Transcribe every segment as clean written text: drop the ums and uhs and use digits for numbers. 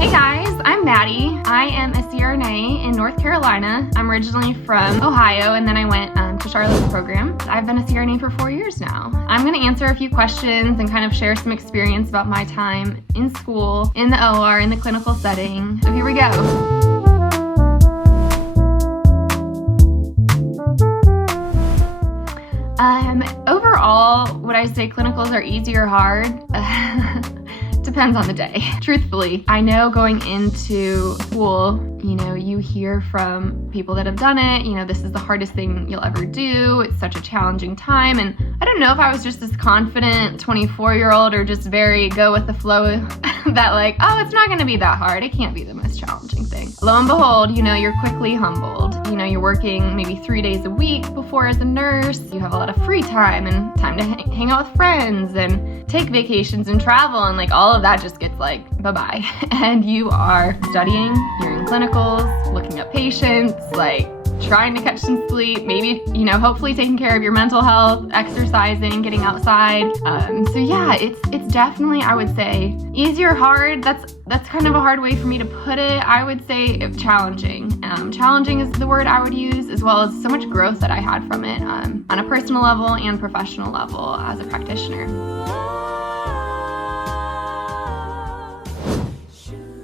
Hey guys, I'm Maddie. I am a CRNA in North Carolina. I'm originally from Ohio, and then I went to Charlotte's program. I've been a CRNA for 4 years now. I'm going to answer a few questions and kind of share some experience about my time in school, in the OR, in the clinical setting. So here we go. Overall, would I say clinicals are easy or hard? Depends on the day. Truthfully, I know going into school, you hear from people that have done it, this is the hardest thing you'll ever do. It's such a challenging time. And I don't know if I was just this confident 24-year-old or just very go with the flow that like, oh, it's not going to be that hard. It can't be the most challenging thing. Lo and behold, you're quickly humbled. You're working maybe 3 days a week before as a nurse. You have a lot of free time and time to hang out with friends and take vacations and travel, and like all of that just gets like bye-bye. And you are studying, you're in clinicals, looking at patients, like trying to catch some sleep, maybe, hopefully taking care of your mental health, exercising, getting outside. So yeah, it's definitely, I would say, easy or hard. That's kind of a hard way for me to put it. I would say challenging. Challenging is the word I would use, as well as so much growth that I had from it on a personal level and professional level as a practitioner.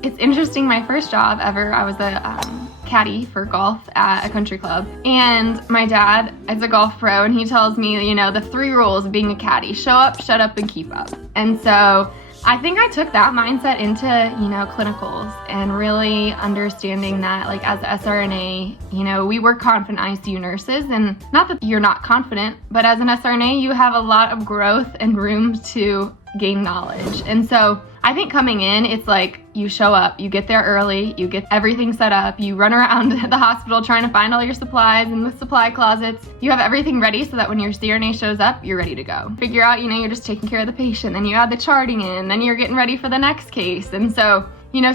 It's interesting, my first job ever, I was a caddy for golf at a country club. And my dad is a golf pro, and he tells me, the 3 rules of being a caddy: show up, shut up, and keep up. And so I think I took that mindset into, clinicals, and really understanding that, like, as a SRNA, we were confident ICU nurses, and not that you're not confident, but as an SRNA, you have a lot of growth and room to gain knowledge. And so I think coming in, it's like you show up, you get there early, you get everything set up, you run around the hospital trying to find all your supplies in the supply closets. You have everything ready so that when your CRNA shows up, you're ready to go. Figure out, you're just taking care of the patient, then you add the charting in, then you're getting ready for the next case. And so,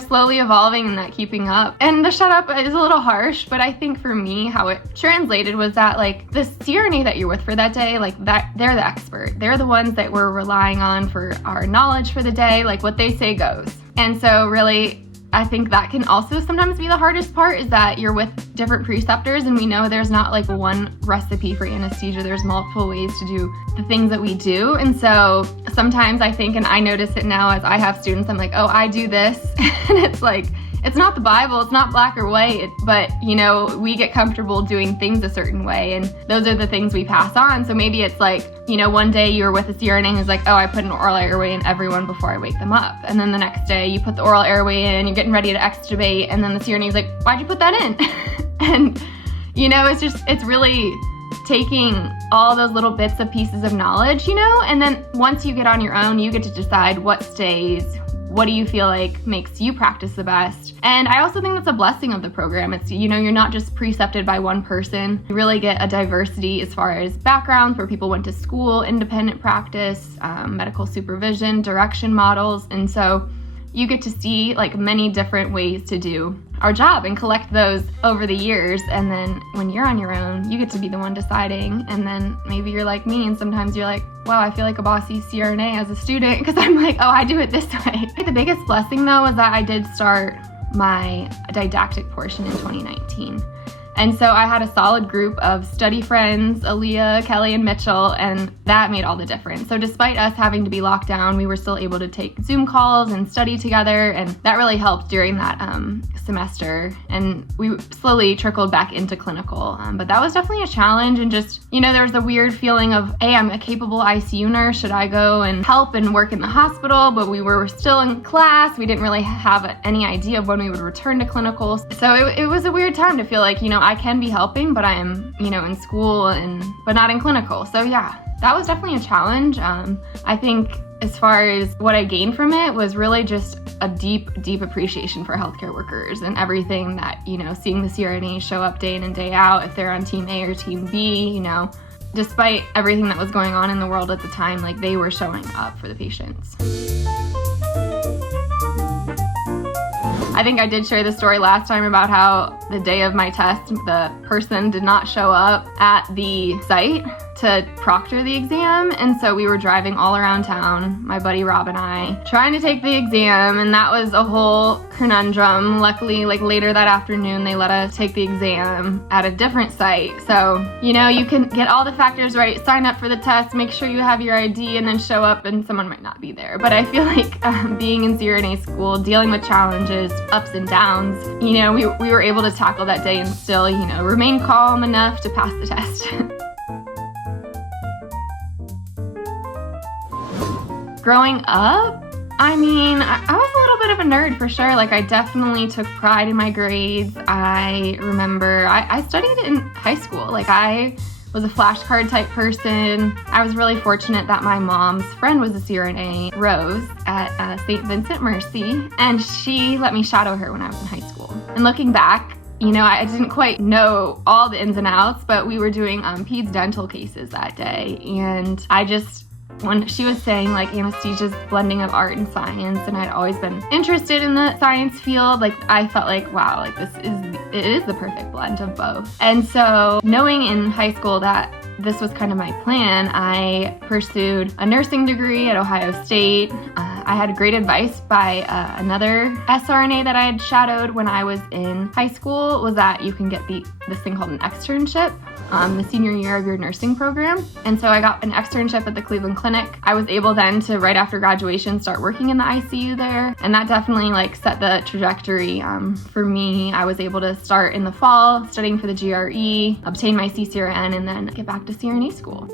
slowly evolving and that keeping up. And the shut up is a little harsh, but I think for me, how it translated was that, like, the CRNA that you're with for that day, like, that they're the expert. They're the ones that we're relying on for our knowledge for the day. Like, what they say goes. And so really, I think that can also sometimes be the hardest part, is that you're with different preceptors, and we know there's not like one recipe for anesthesia. There's multiple ways to do the things that we do. And so sometimes I think, and I notice it now as I have students, I'm like, oh, I do this. And it's like, it's not the Bible, it's not black or white, but we get comfortable doing things a certain way, and those are the things we pass on. So maybe it's like, one day you're with a CRNA who's like, oh, I put an oral airway in everyone before I wake them up. And then the next day you put the oral airway in, you're getting ready to extubate, and then the CRNA is like, why'd you put that in? And it's really taking all those little bits of pieces of knowledge, and then once you get on your own, you get to decide what stays. What do you feel like makes you practice the best? And I also think that's a blessing of the program. It's, you're not just precepted by one person. You really get a diversity as far as backgrounds, where people went to school, independent practice, medical supervision, direction models. And so you get to see like many different ways to do our job and collect those over the years. And then when you're on your own, you get to be the one deciding. And then maybe you're like me, and sometimes you're like, wow, I feel like a bossy CRNA as a student, because I'm like, oh, I do it this way. The biggest blessing though is that I did start my didactic portion in 2019. And so I had a solid group of study friends, Aaliyah, Kelly, and Mitchell, and that made all the difference. So despite us having to be locked down, we were still able to take Zoom calls and study together, and that really helped during that semester. And we slowly trickled back into clinical, but that was definitely a challenge. And just, there was a weird feeling of, hey, I'm a capable ICU nurse. Should I go and help and work in the hospital? But we were still in class. We didn't really have any idea of when we would return to clinical. So it was a weird time to feel like, I can be helping, but I'm, in school but not in clinical. So yeah, that was definitely a challenge. I think as far as what I gained from it was really just a deep appreciation for healthcare workers and everything that, seeing the CRNA show up day in and day out, if they're on team A or team B, despite everything that was going on in the world at the time, like they were showing up for the patients. I think I did share the story last time about how the day of my test, the person did not show up at the site to proctor the exam, and so we were driving all around town, my buddy Rob and I, trying to take the exam, and that was a whole conundrum. Luckily, like later that afternoon, they let us take the exam at a different site. So, you know, you can get all the factors right, sign up for the test, make sure you have your ID, and then show up and someone might not be there. But I feel like being in CRNA school, dealing with challenges, ups and downs, you know, we were able to tackle that day and still, you know, remain calm enough to pass the test. Growing up, I mean, I was a little bit of a nerd for sure. Like, I definitely took pride in my grades. I remember I studied in high school. Like, I was a flashcard type person. I was really fortunate that my mom's friend was a CRNA, Rose, at St. Vincent Mercy, and she let me shadow her when I was in high school. And looking back, you know, I didn't quite know all the ins and outs, but we were doing peds dental cases that day, and when she was saying like anesthesia's blending of art and science, and I'd always been interested in the science field, like I felt like, wow, like it is the perfect blend of both. And so knowing in high school that this was kind of my plan, I pursued a nursing degree at Ohio State. I had great advice by another SRNA that I had shadowed when I was in high school, was that you can get this thing called an externship the senior year of your nursing program. And so I got an externship at the Cleveland Clinic. I was able then to, right after graduation, start working in the ICU there. And that definitely like set the trajectory for me. I was able to start in the fall studying for the GRE, obtain my CCRN, and then get back to CRNA school.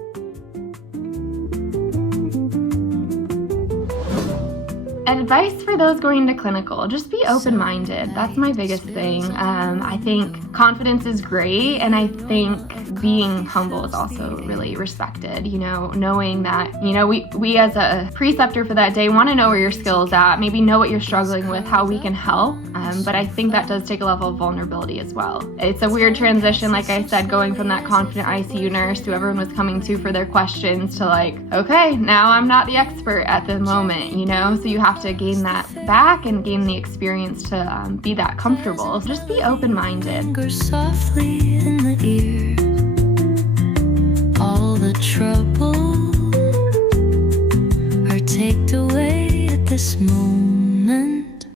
Advice for those going to clinical, just be open-minded. That's my biggest thing. I think confidence is great, and I think being humble is also really respected. You know, knowing that, you know, we as a preceptor for that day want to know where your skill's at, maybe know what you're struggling with, how we can help. But I think that does take a level of vulnerability as well. It's a weird transition, like I said, going from that confident ICU nurse who everyone was coming to for their questions to like, okay, now I'm not the expert at the moment, you know? So you have to gain that back and gain the experience to be that comfortable. Just be open-minded. Softly in the ear.